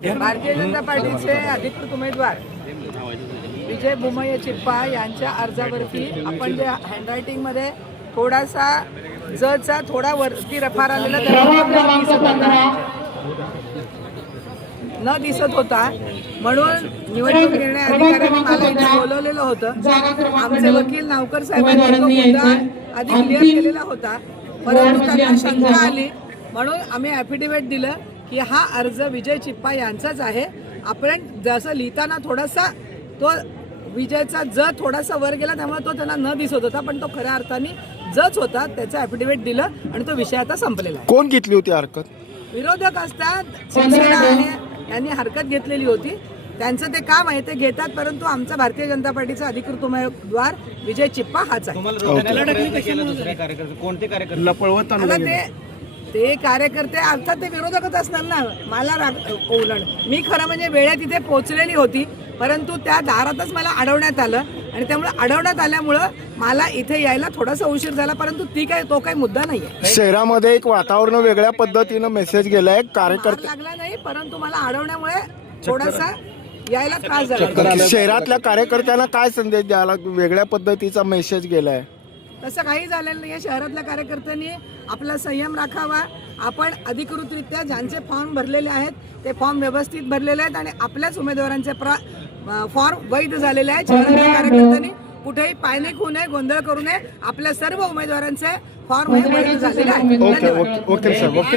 भारतीय जनता पार्टीचे अधिकृत उमेदवार विजय बुमय्या चिप्पा यांच्या अर्जावरती आपण जे हँडरायटिंग मध्ये थोडासा जचा थोडा वरती रफार आलेला न दिसत होता म्हणून निवडणूक निर्णय अधिकाऱ्यांनी मला इथे बोलवलेलं होतं। आमचे वकील नावकर साहेबांनी तो मुद्दा आधी क्लिअर केलेला होता, परंतु त्यांना शंका आली म्हणून आम्ही ॲफिडेव्हिट दिलं की हा अर्ज विजय चिप्पा यांचाच आहे। आपण जसं लिहिताना थोडासा तो विजयचा ज थोडासा वर गेला त्यामुळे तो त्यांना न दिसत होता, पण तो खऱ्या अर्थाने जच होता। त्याचं ॲफिडेव्हिट दिलं आणि तो विषय आता संपलेला आहे। कोण घेतली होती हरकत? विरोधक असतात, शिवसेना आहे यांनी हरकत घेतलेली होती, त्यांचं ते काम आहे ते घेतात, परंतु आमचा भारतीय जनता पार्टीचा अधिकृत उमेदवार विजय चिप्पा हाच आहे। ते कार्यकर्ते अर्थात ते विरोधकच असणार ना, मला ओलण मी खरं म्हणजे वेळेत तिथे पोहोचलेली होती, परंतु त्या दारातच मला अडवण्यात आलं आणि त्यामुळे अडवण्यात आल्यामुळं मला इथे यायला थोडासा उशीर झाला, परंतु तो काही मुद्दा नाहीये। शहरामध्ये एक वातावरण वेगळ्या पद्धतीनं मेसेज गेलाय कार्यकर्ते लागला नाही, परंतु मला अडवण्यामुळे थोडासा यायला त्रास झाला। शहरातल्या कार्यकर्त्यांना काय संदेश द्यायला वेगळ्या पद्धतीचा मेसेज गेलाय? तसं काही झालेलं नाही। शहरातल्या कार्यकर्त्यांनी आपला संयम राखावा। आपण अधिकृतरित्या ज्यांचे फॉर्म भरलेले आहेत ते फॉर्म व्यवस्थित भरलेले आहेत आणि आपल्याच उमेदवारांचे फॉर्म वैध झालेले आहेत। शहरातल्या कार्यकर्त्यांनी कुठेही पायनिक होऊ नये, गोंधळ करू नये, आपल्या सर्व उमेदवारांचे फॉर्म हे वैध झालेले आहेत। Okay sir, okay.